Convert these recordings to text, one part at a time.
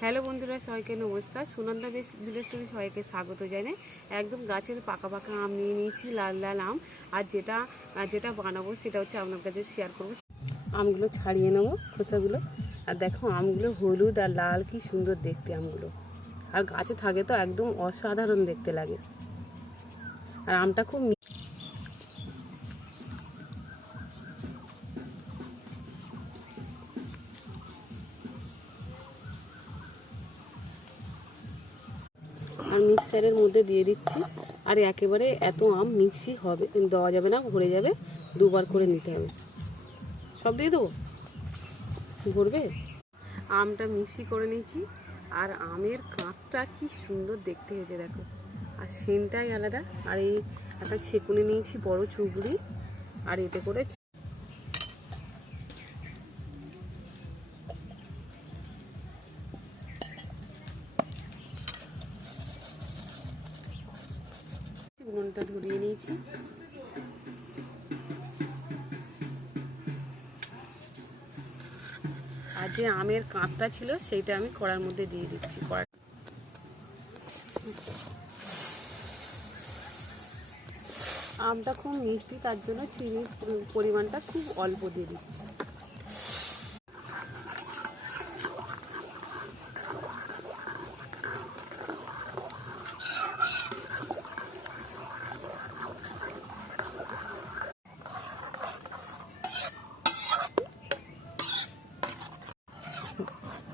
Hello বন্ধুরা, সবাইকে নমস্কার। সুনন্দা ভিলেজ স্টোরি সবাইকে স্বাগত জানাই। একদম গাছের পাকা পাকা আম নিয়ে নিয়েছি, লাল লাল আম। আর যেটা বানাবো সেটা হচ্ছে আপনার কাছে শেয়ার করবো। আমগুলো ছাড়িয়ে নেবো, খোসাগুলো। আর দেখো আমগুলো হলুদ আর লাল, কি সুন্দর দেখতে আমগুলো। আর গাছে থাকে তো একদম অসাধারণ দেখতে লাগে। আর আমটা খুব আর মিক্সারের মধ্যে দিয়ে দিচ্ছি। আর একেবারে এত আম মিক্সি হবে দেওয়া যাবে না, ভরে যাবে। দুবার করে নিতে হবে। সব দিয়ে দেবো, ভরবে। আমটা মিক্সি করে নিয়েছি। আর আমের কাঁচটা কি সুন্দর দেখতে হয়েছে দেখো। আর সেন্টটাই আলাদা। আর এই একটা ছেঁকুনে নিয়েছি বড় চুবড়ি। আর এতে করে উনুনটা ধরিয়ে নিয়েছি। আর যে আমের কাঁচটা ছিল সেইটা আমি কড়ার মধ্যে দিয়ে দিচ্ছি। আমটা খুব মিষ্টি, তার জন্য চিনির পরিমাণটা খুব অল্প দিয়ে দিচ্ছি।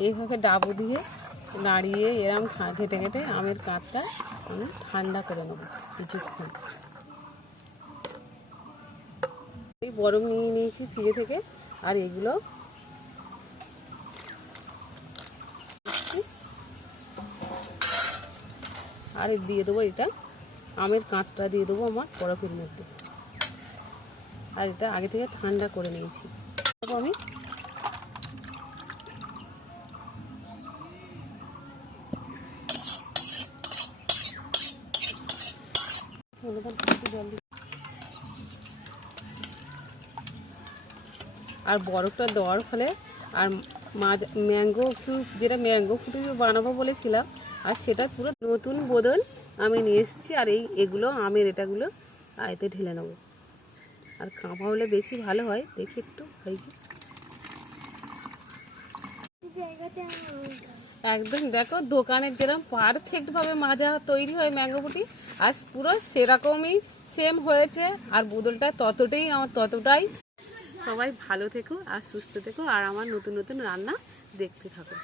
এইভাবে ডাবু দিয়ে নাড়িয়ে এরম ঘেটে ঘেটে আমের কাঁচটা আমি ঠান্ডা করে নেবো কিছুক্ষণ। এই বরফ নিয়ে নিয়েছি ফ্রিজে থেকে। আর এগুলো আর দিয়ে দেবো, এটা আমের কাঁচটা দিয়ে দেবো আমার বরফের মধ্যে। আর এটা আগে থেকে ঠান্ডা করে নিয়েছি। আমি আর বরফটা দেওয়ার ফলে আর ম্যাঙ্গো কিউব, যেটা ম্যাঙ্গো কিউব বানাবো বলেছিলাম, আর সেটা পুরো নতুন বদল আমি নিয়ে এসেছি। আর এগুলো আমের এটাগুলো এতে ঢেলে নেবো। আর কাঁপা হলে বেশি ভালো হয়, দেখি একটু হয়েছে একদম। দেখো দোকানের যেরকম পারফেক্ট ভাবে মাজা তৈরি হয় ম্যাঙ্গো ফুটি, আর পুরো সেরকমই সেম হয়েছে। আর বদলটা ততটাই। সবাই ভালো থেকো আর সুস্থ থেকো, আর আমার নতুন নতুন রান্না দেখতে থাকো।